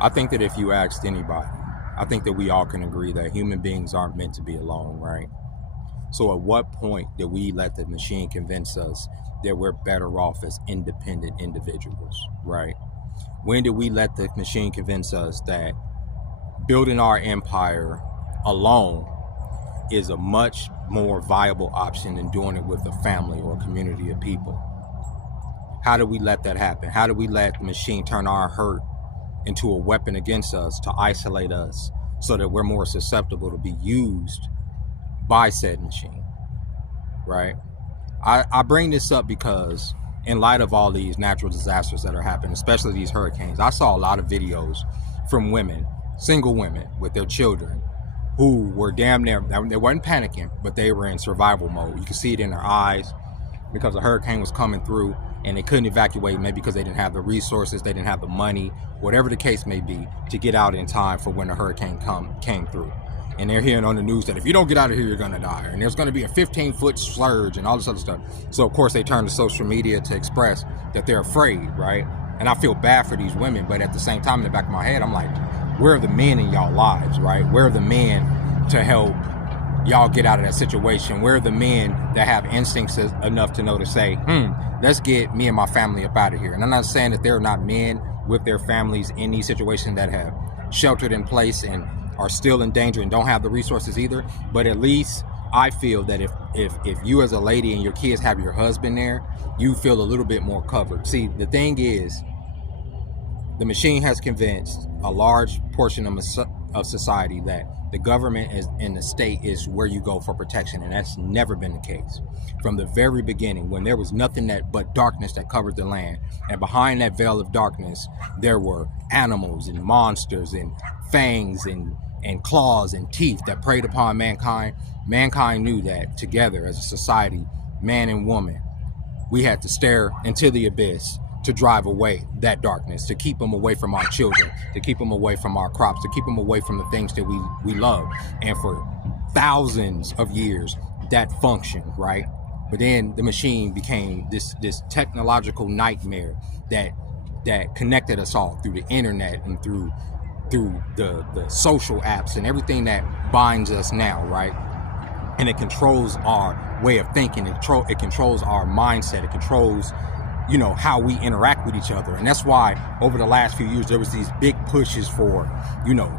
I think that if you asked anybody, I think that we all can agree that human beings aren't meant to be alone, right? So at what point did we let the machine convince us that we're better off as independent individuals, right? When did we let the machine convince us that building our empire alone is a much more viable option than doing it with a family or a community of people? How do we let that happen? How do we let the machine turn our hurt into a weapon against us to isolate us so that we're more susceptible to be used by said machine, right? I bring this up because in light of all these natural disasters that are happening, especially these hurricanes, I saw a lot of videos from women, single women with their children, who were damn near, they weren't panicking, but they were in survival mode. You could see it in their eyes because a hurricane was coming through and they couldn't evacuate, maybe because they didn't have the resources, they didn't have the money, whatever the case may be, to get out in time for when the hurricane came through. And they're hearing on the news that if you don't get out of here, you're gonna die. And there's gonna be a 15-foot surge and all this other stuff. So of course they turn to social media to express that they're afraid, right? And I feel bad for these women, but at the same time in the back of my head, I'm like, where are the men in y'all lives, right? Where are the men to help y'all get out of that situation? Where are the men that have instincts enough to know to say, let's get me and my family up out of here? And I'm not saying that there are not men with their families in these situations that have sheltered in place and are still in danger and don't have the resources either, but at least I feel that if you as a lady and your kids have your husband there, you feel a little bit more covered. See, the thing is, the machine has convinced a large portion of society that the government and the state is where you go for protection, and that's never been the case. From the very beginning, when there was nothing but darkness that covered the land, and behind that veil of darkness, there were animals and monsters and fangs and claws and teeth that preyed upon mankind. Mankind knew that together as a society, man and woman, we had to stare into the abyss to drive away that darkness, to keep them away from our children, to keep them away from our crops, to keep them away from the things that we love. And for thousands of years, that functioned, right? But then the machine became this technological nightmare that connected us all through the internet and through the social apps and everything that binds us now, right? And it controls our way of thinking. It controls our mindset. It controls, how we interact with each other. And that's why over the last few years, there was these big pushes for,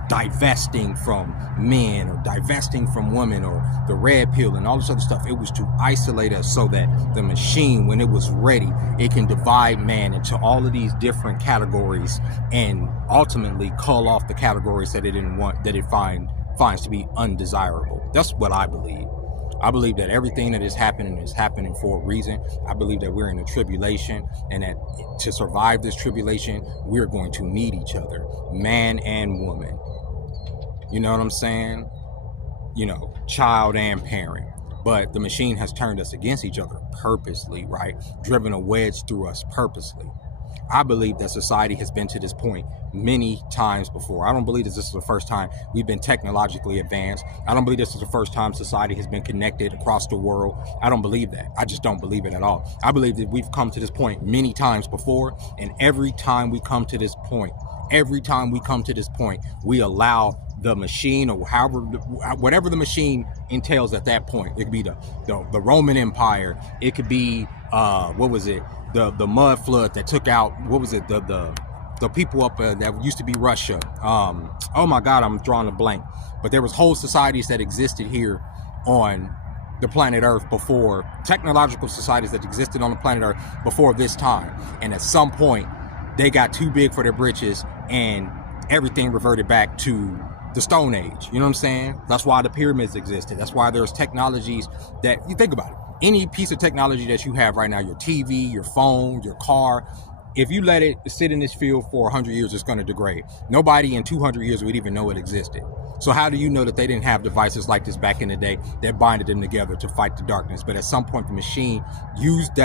divesting from men or divesting from women or the red pill and all this other stuff. It was to isolate us so that the machine, when it was ready, it can divide man into all of these different categories and ultimately cull off the categories that it didn't want, that it finds to be undesirable. That's what I believe. I believe that everything that is happening for a reason. I believe that we're in a tribulation, and that to survive this tribulation, we're going to need each other, man and woman. You know what I'm saying? Child and parent. But the machine has turned us against each other purposely, right? Driven a wedge through us purposely. I believe that society has been to this point many times before. I don't believe that this is the first time we've been technologically advanced. I don't believe this is the first time society has been connected across the world. I don't believe that. I just don't believe it at all. I believe that we've come to this point many times before, and every time we come to this point, we allow the machine, or whatever the machine entails at that point. It could be the Roman Empire. It could be the mud flood that took out the people up that used to be Russia. Oh my God, I'm drawing a blank. But there was whole societies that existed here on the planet Earth before, technological societies that existed on the planet Earth before this time. And at some point, they got too big for their britches and everything reverted back to the Stone Age. You know what I'm saying? That's why the pyramids existed. That's why there's technologies that, you think about it, any piece of technology that you have right now, your TV, your phone, your car, if you let it sit in this field for 100 years, it's going to degrade. Nobody in 200 years would even know it existed. So how do you know that they didn't have devices like this back in the day that binded them together to fight the darkness? But at some point, the machine used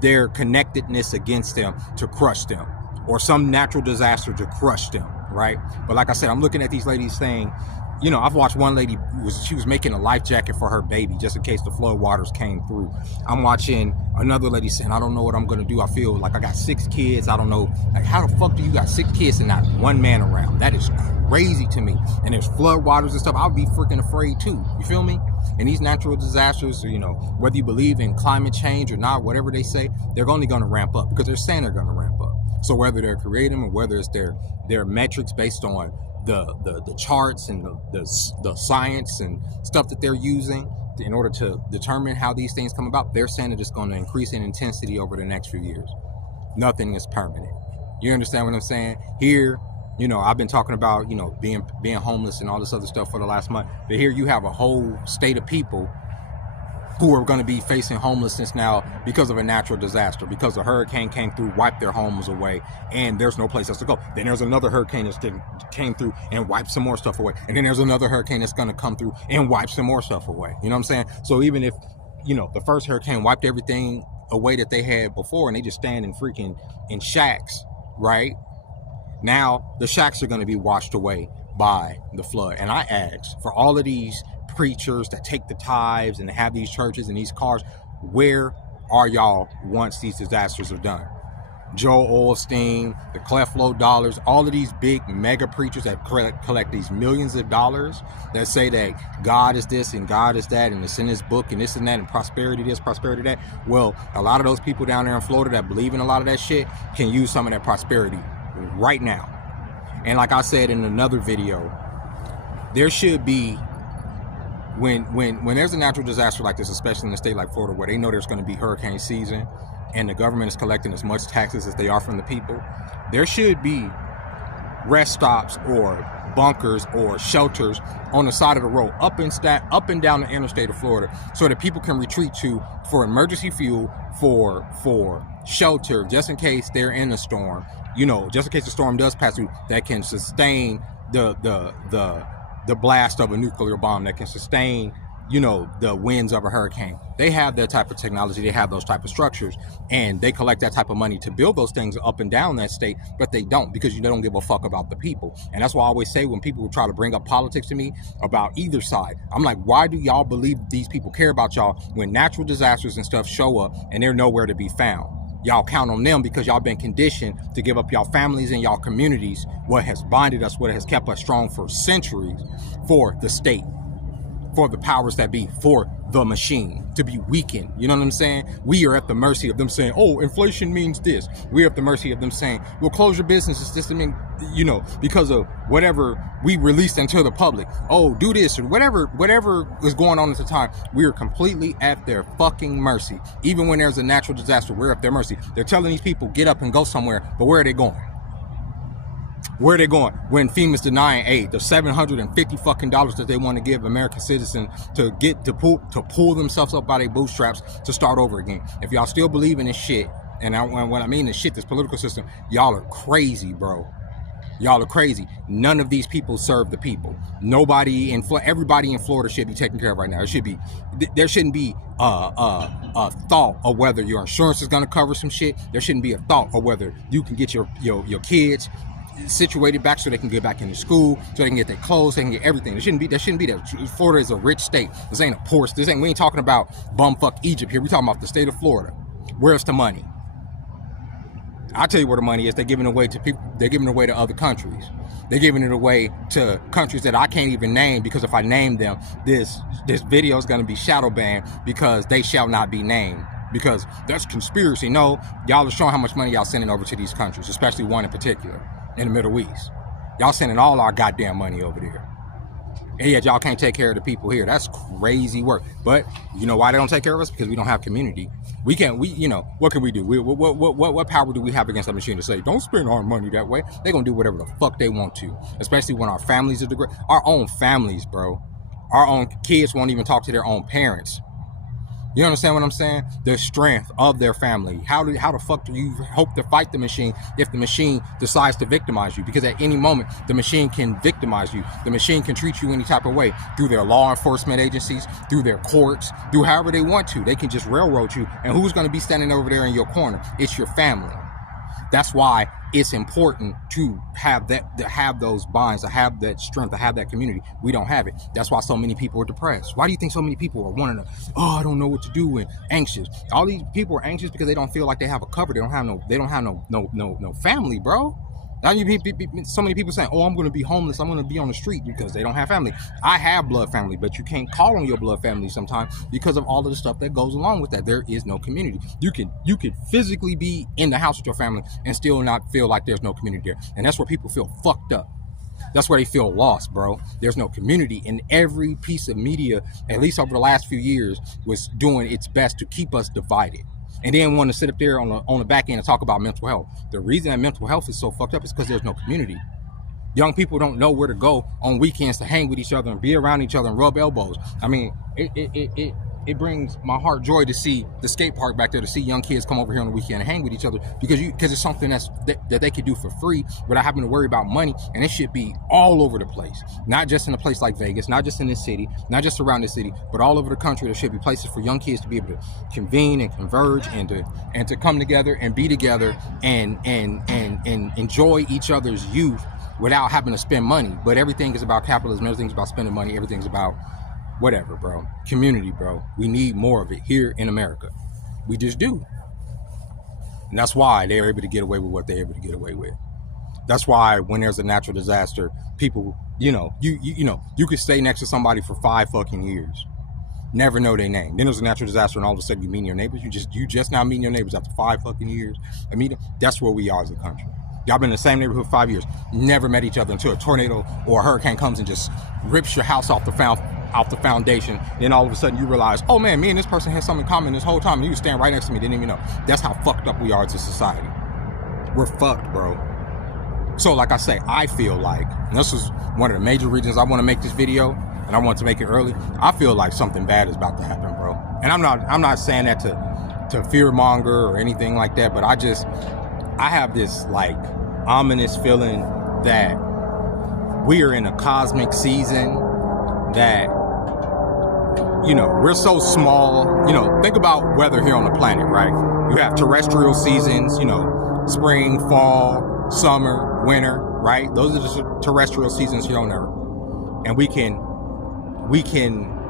their connectedness against them to crush them, or some natural disaster to crush them, right? But like I said, I'm looking at these ladies saying, you know, I've watched one lady, she was making a life jacket for her baby just in case the flood waters came through. I'm watching another lady saying, I don't know what I'm going to do. I feel like I got 6 kids. I don't know. Like, how the fuck do you got 6 kids and not one man around? That is crazy to me. And there's flood waters and stuff. I'll be freaking afraid too. You feel me? And these natural disasters, you know, whether you believe in climate change or not, whatever they say, they're only going to ramp up because they're saying they're going to ramp up. So whether they're creating or whether it's their metrics based on the charts and the science and stuff that they're using in order to determine how these things come about, they're saying that it's going to increase in intensity over the next few years. Nothing is permanent. You understand what I'm saying? Here, you know, I've been talking about, you know, being homeless and all this other stuff for the last month. But here you have a whole state of people who are going to be facing homelessness now because of a natural disaster, because a hurricane came through, wiped their homes away, and there's no place else to go. Then there's another hurricane that came through and wiped some more stuff away. And then there's another hurricane that's going to come through and wipe some more stuff away. You know what I'm saying? So even if, you know, the first hurricane wiped everything away that they had before and they just stand in shacks, right? Now the shacks are going to be washed away by the flood. And I ask for all of these preachers that take the tithes and have these churches and these cars, where are y'all once these disasters are done? Joel Osteen, the Creflo Dollars, all of these big mega preachers that collect these millions of dollars that say that God is this and God is that and it's in his book and this and that and prosperity this, prosperity that. Well, a lot of those people down there in Florida that believe in a lot of that shit can use some of that prosperity right now. And like I said in another video, there should be, when there's a natural disaster like this, especially in a state like Florida where they know there's going to be hurricane season and the government is collecting as much taxes as they are from the people, there should be rest stops or bunkers or shelters on the side of the road up and down the interstate of Florida so that people can retreat to for emergency fuel, for shelter, just in case they're in a storm, you know, just in case the storm does pass through, that can sustain the blast of a nuclear bomb, that can sustain, you know, the winds of a hurricane. They have that type of technology, they have those type of structures, and they collect that type of money to build those things up and down that state, but they don't, because you don't give a fuck about the people. And that's why I always say when people try to bring up politics to me about either side, I'm like, why do y'all believe these people care about y'all when natural disasters and stuff show up and they're nowhere to be found? Y'all count on them because y'all been conditioned to give up y'all families and y'all communities, what has bonded us, what has kept us strong for centuries, for the state, for the powers that be, for the machine to be weakened. You know what I'm saying? We are at the mercy of them saying, oh, inflation means this. We're at the mercy of them saying, well, close your businesses. This, I mean, you know, because of whatever we released into the public. Oh, do this or whatever is going on at the time. We are completely at their fucking mercy. Even when there's a natural disaster, we're at their mercy. They're telling these people, get up and go somewhere, but where are they going? Where are they going when FEMA's denying aid? The $750 fucking dollars that they want to give American citizens to get to pull themselves up by their bootstraps to start over again. If y'all still believe in this shit, and when I mean this shit, this political system, y'all are crazy, bro. Y'all are crazy. None of these people serve the people. Everybody in Florida should be taken care of right now. There shouldn't be a thought of whether your insurance is going to cover some shit. There shouldn't be a thought of whether you can get your kids situated back so they can get back into school, so they can get their clothes, they can get everything. There shouldn't be that. Florida is a rich state. This ain't a poor state. We ain't talking about bumfuck Egypt here. We talking about the state of Florida. Where's the money? I'll tell you where the money is. They're giving it away to people. They're giving it away to other countries. They're giving it away to countries that I can't even name, because if I name them, this video is going to be shadow banned because they shall not be named. Because that's conspiracy. No, y'all are showing how much money y'all sending over to these countries, especially one in particular in the Middle East. Y'all sending all our goddamn money over there. And yet y'all can't take care of the people here. That's crazy work. But you know why they don't take care of us? Because we don't have community. What can we do? What power do we have against a machine to say, don't spend our money that way? They're going to do whatever the fuck they want to. Especially when our families are our own families, bro. Our own kids won't even talk to their own parents. You understand what I'm saying? The strength of their family. How the fuck do you hope to fight the machine if the machine decides to victimize you? Because at any moment, the machine can victimize you. The machine can treat you any type of way through their law enforcement agencies, through their courts, through however they want to. They can just railroad you. And who's going to be standing over there in your corner? It's your family. That's why it's important to have that, to have those bonds, to have that strength, to have that community. We don't have it. That's why so many people are depressed. Why do you think so many people are wanting to, oh, I don't know what to do, and anxious? All these people are anxious because they don't feel like they have a cover. They don't have no family, bro. Now so many people saying, oh, I'm going to be homeless, I'm going to be on the street, because they don't have family. I have blood family, but you can't call on your blood family sometimes because of all of the stuff that goes along with that. There is no community. You can physically be in the house with your family and still not feel like there's no community there. And that's where people feel fucked up. That's where they feel lost, bro. There's no community. And every piece of media, at least over the last few years, was doing its best to keep us divided. And then want to sit up there on the back end and talk about mental health. The reason that mental health is so fucked up is because there's no community. Young people don't know where to go on weekends to hang with each other and be around each other and rub elbows. I mean, it brings my heart joy to see the skate park back there, to see young kids come over here on the weekend and hang with each other, because it's something that they could do for free without having to worry about money. And it should be all over the place, not just in a place like Vegas, not just in this city, not just around this city, but all over the country. There should be places for young kids to be able to convene and converge and to come together and be together and enjoy each other's youth without having to spend money. But everything is about capitalism. Everything's about spending money. Everything's about whatever, bro. Community, bro. We need more of it here in America. We just do. And that's why they're able to get away with what they're able to get away with. That's why when there's a natural disaster, people, you could stay next to somebody for 5 fucking years, never know their name. Then there's a natural disaster, and all of a sudden you meet your neighbors. You just now meeting your neighbors after 5 fucking years. I mean, that's where we are as a country. Y'all been in the same neighborhood for 5 years, never met each other until a tornado or a hurricane comes and just rips your house off the foundation. Then all of a sudden you realize, oh man, me and this person had something in common this whole time, and he was standing right next to me, didn't even know. That's how fucked up we are as a society. We're fucked, bro. So like I say, I feel like, and this is one of the major reasons I want to make this video, and I want to make it early, I feel like something bad is about to happen, bro. And I'm not saying that to fear monger or anything like that, but I have this like ominous feeling that we are in a cosmic season, that, we're so small. Think about weather here on the planet, right? You have terrestrial seasons, spring, fall, summer, winter, right? Those are the terrestrial seasons here on Earth. And we can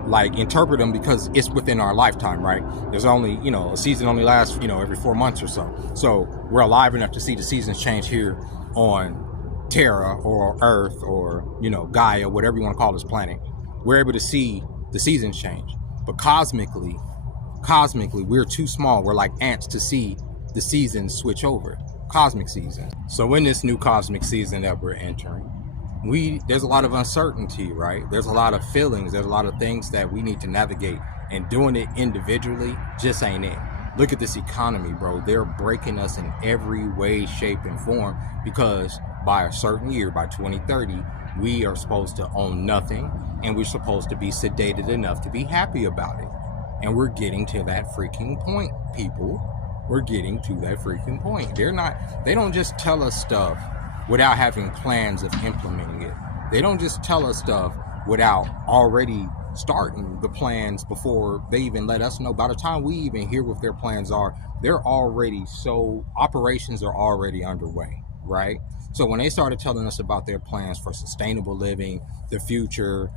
like interpret them because it's within our lifetime, right? There's only, a season only lasts, every 4 months or so. So we're alive enough to see the seasons change here on Terra or Earth or, Gaia, whatever you want to call this planet. We're able to see the seasons change. But cosmically, we're too small. We're like ants to see the seasons switch over. Cosmic season. So in this new cosmic season that we're entering, there's a lot of uncertainty, right? There's a lot of feelings. There's a lot of things that we need to navigate, and doing it individually just ain't it. Look at this economy, bro. They're breaking us in every way, shape, and form, because by a certain year, by 2030, we are supposed to own nothing, and we're supposed to be sedated enough to be happy about it. And we're getting to that freaking point, people. We're getting to that freaking point. They don't just tell us stuff without having plans of implementing it. They don't just tell us stuff without already starting the plans before they even let us know. By the time we even hear what their plans are, operations are already underway, right? So when they started telling us about their plans for sustainable living, the future,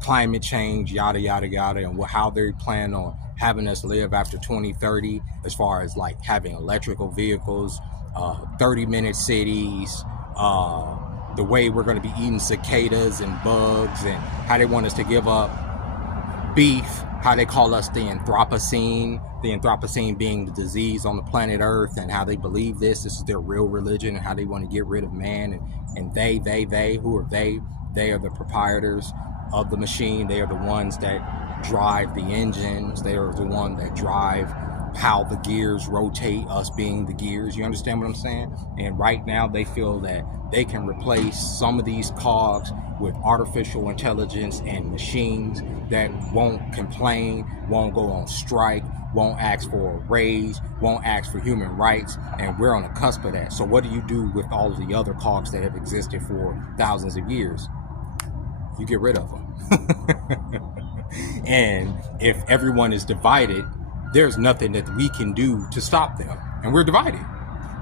climate change, yada, yada, yada, and how they plan on having us live after 2030, as far as like having electrical vehicles, 30-minute cities, the way we're going to be eating cicadas and bugs, and how they want us to give up beef, how they call us the Anthropocene being the disease on the planet Earth, and how they believe this is their real religion, and how they want to get rid of man, and they, who are they? They are the proprietors of the machine. They are the ones that drive the engines. They are the ones that drive how the gears rotate, us being the gears. You understand what I'm saying? And right now they feel that they can replace some of these cogs with artificial intelligence and machines that won't complain, won't go on strike, won't ask for a raise, won't ask for human rights, and we're on the cusp of that. So what do you do with all of the other cogs that have existed for thousands of years? You get rid of them. And if everyone is divided, there's nothing that we can do to stop them. And we're divided.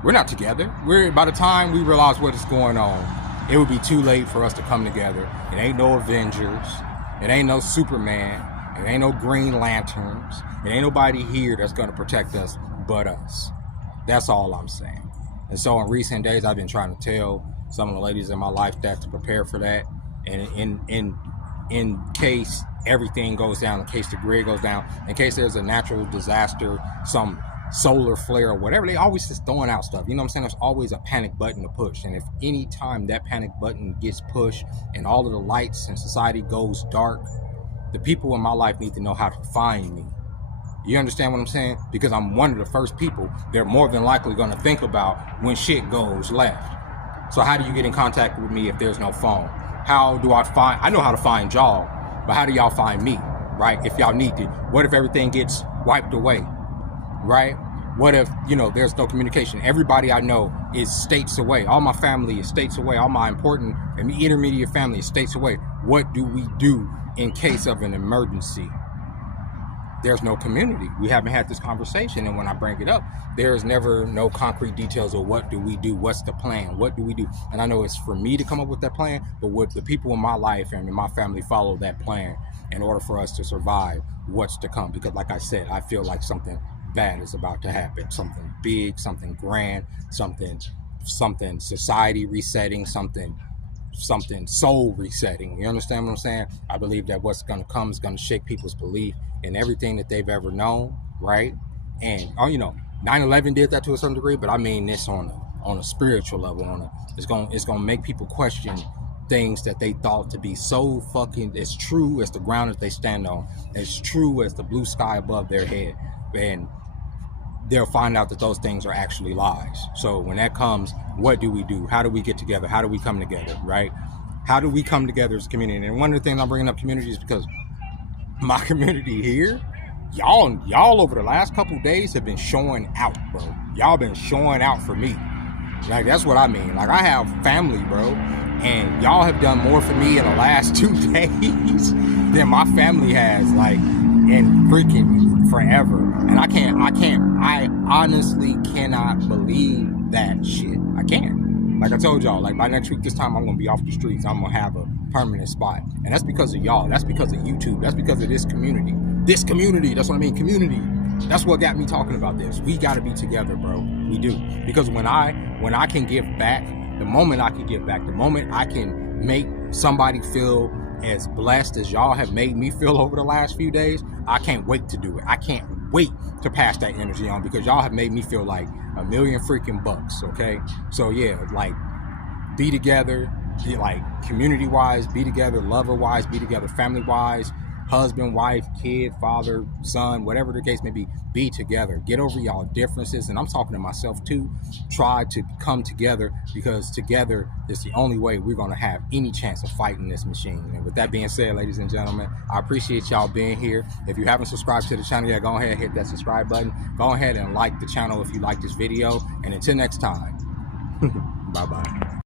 we're not together. By the time we realize what is going on, it would be too late for us to come together. It ain't no Avengers. It ain't no Superman. It ain't no Green Lanterns. It ain't nobody here that's going to protect us but us. That's all I'm saying. And so in recent days, I've been trying to tell some of the ladies in my life that to prepare for that. And in case everything goes down, in case the grid goes down, in case there's a natural disaster, some solar flare or whatever, they always just throwing out stuff. You know what I'm saying? There's always a panic button to push. And if any time that panic button gets pushed and all of the lights in society goes dark, the people in my life need to know how to find me. You understand what I'm saying? Because I'm one of the first people they're more than likely going to think about when shit goes left. So how do you get in contact with me if there's no phone? How do I know how to find y'all, but how do y'all find me, right? If y'all need to. What if everything gets wiped away, right? What if, there's no communication? Everybody I know is states away. All my family is states away. All my important and intermediate family is states away. What do we do in case of an emergency? There's no community. We haven't had this conversation, and when I bring it up, there's never no concrete details of what do we do, what's the plan, what do we do. And I know it's for me to come up with that plan, but would the people in my life and in my family follow that plan in order for us to survive what's to come? Because like I said, I feel like something bad is about to happen, something big, something grand, something society resetting, something soul resetting. You understand what I'm saying? I believe that what's going to come is going to shake people's belief in everything that they've ever known, right? And 9/11 did that to a certain degree, but I mean this on a spiritual level. It's going to make people question things that they thought to be so fucking as true as the ground that they stand on, as true as the blue sky above their head, and they'll find out that those things are actually lies. So when that comes, what do we do? How do we get together? How do we come together, right? How do we come together as a community? And one of the things I'm bringing up community is because my community here, y'all over the last couple days have been showing out, bro. Y'all been showing out for me. Like, that's what I mean. Like, I have family, bro, and y'all have done more for me in the last 2 days than my family has, like, in freaking forever. And I honestly cannot believe that shit. I can't. Like I told y'all, like by next week this time I'm gonna be off the streets. I'm gonna have a permanent spot. And that's because of y'all. That's because of YouTube. That's because of this community. This community, that's what I mean, community. That's what got me talking about this. We gotta be together, bro. We do. Because when I can give back, the moment I can give back, the moment I can make somebody feel as blessed as y'all have made me feel over the last few days, I can't wait to do it. I can't wait to pass that energy on, because y'all have made me feel like $1 million freaking bucks, okay? So yeah, like, be together, like community wise, be together, lover wise, be together, family wise, husband, wife, kid, father, son, whatever the case may be together. Get over y'all differences, and I'm talking to myself too. Try to come together, because together is the only way we're going to have any chance of fighting this machine. And with that being said, ladies and gentlemen, I appreciate y'all being here. If you haven't subscribed to the channel yet, go ahead and hit that subscribe button. Go ahead and like the channel if you like this video, and until next time, bye-bye.